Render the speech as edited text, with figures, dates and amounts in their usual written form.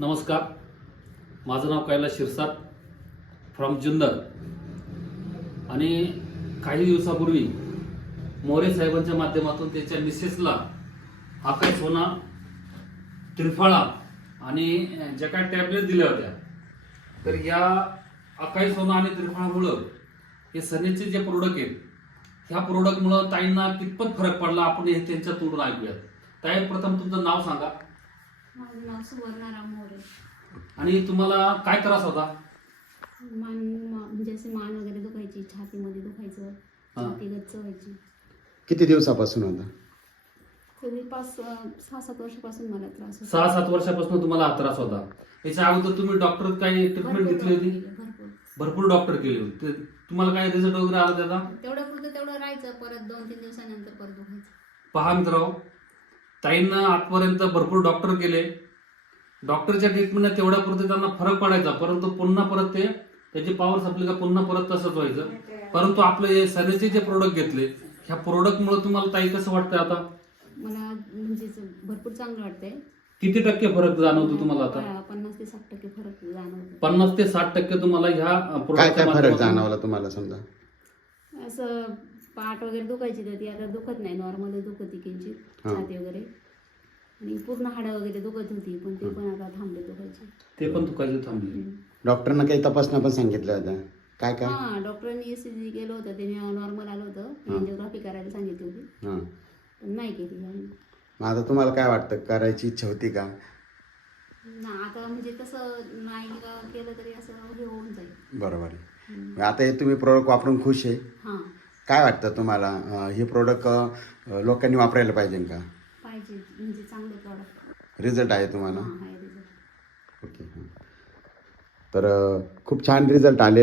नमस्कार, माझं नाव कैलास शिरसाट फ्रॉम जुन्नर. आणि काही दिवसापूर्वी मोरे साहेबांच्या माध्यमातून त्याच्या मिसेसला अकाई सोना, त्रिफळा आणि ज्या काही टॅबलेट दिल्या होत्या, तर या अकाई सोना आणि त्रिफळामुळं हे सनेचे जे प्रोडक्ट आहेत, ह्या प्रोडक्टमुळं ताईंना कितपत फरक पडला आपण हे त्यांच्या तोंडून ऐकूयात. ताई, प्रथम तुमचं नाव सांगा. माझं नाव सुवर्णाराम मोरे. आणि तुम्हाला काय त्रास होता? म्हणजे असे मान वगैरे दुखायची, छातीमध्ये दुखायचं, छाती गच्च व्हायची. किती दिवसापासून होता? तरी 6-7 वर्षापासून मला त्रास होता. 6-7 वर्षापासून तुम्हाला हा त्रास होता. याच्या अगोदर तुम्ही डॉक्टर काही ट्रीटमेंट घेतली होती? भरपूर डॉक्टर केले होते. तुम्हाला काय रिझल्ट वगैरे आला त्याचा? तेवढं राहायचं, परत 2-3 दिवसानंतर परत दुखायचं. पहा मित्रांनो, ताईंना आजपर्यंत भरपूर डॉक्टर केले. डॉक्टरच्या ट्रीटमेंटने तेवढ्या पुरते त्यांना फरक पडायचा, परंतु पुन्हा परत त्याची पॉवर संपली का पुन्हा परत तसंच व्हायचं. परंतु आपले सनेचे जे प्रोडक्ट घेतले, ह्या प्रोडक्टमुळे तुम्हाला ताई कसं वाटतंय आता? मला म्हणजे भरपूर चांगलं वाटतंय. किती टक्के फरक जाणवतो तुम्हाला आता? 50 ते 60% फरक जाणवतो. 50 ते 60% तुम्हाला ह्या काय काय फरक जाणवला तुम्हाला? समजा असं पाठ वगैरे दुखायची तर ती आता दुखत नाही, नॉर्मल दुखती किंचित, छाती वगैरे. आणि पूर्ण हाडं वगैरे दुखत होती, पण ते पण आता थांबले दुखायचे. ते पण दुखायचे थांबले. डॉक्टरना काही तपासण्या पण सांगितल्या होत्या? काय काय? हा, डॉक्टरांनी ECG केलं होतं, त्याने नॉर्मल आलं होतं, एंजिओग्राफी करायला सांगितली होती, हां. पण नाही केली आम्ही. मग आता तुम्हाला काय वाटतं, करायची इच्छा होती का? ना आता म्हणजे तसं नाही केलं तरी असं हे होऊन जाईल. बरोबर आहे. आता हे तुम्ही प्रोडक्ट वापरून खुश आहे? हां, काय वाटतं तुम्हाला, हे प्रोडक्ट लोकांनी वापरायला पाहिजे का? पाहिजे. म्हणजे चांगलं प्रॉडक्ट. रिझल्ट आहे तुम्हाला? हां, आहे रिझल्ट. ओके. तर खूप छान रिझल्ट आलेला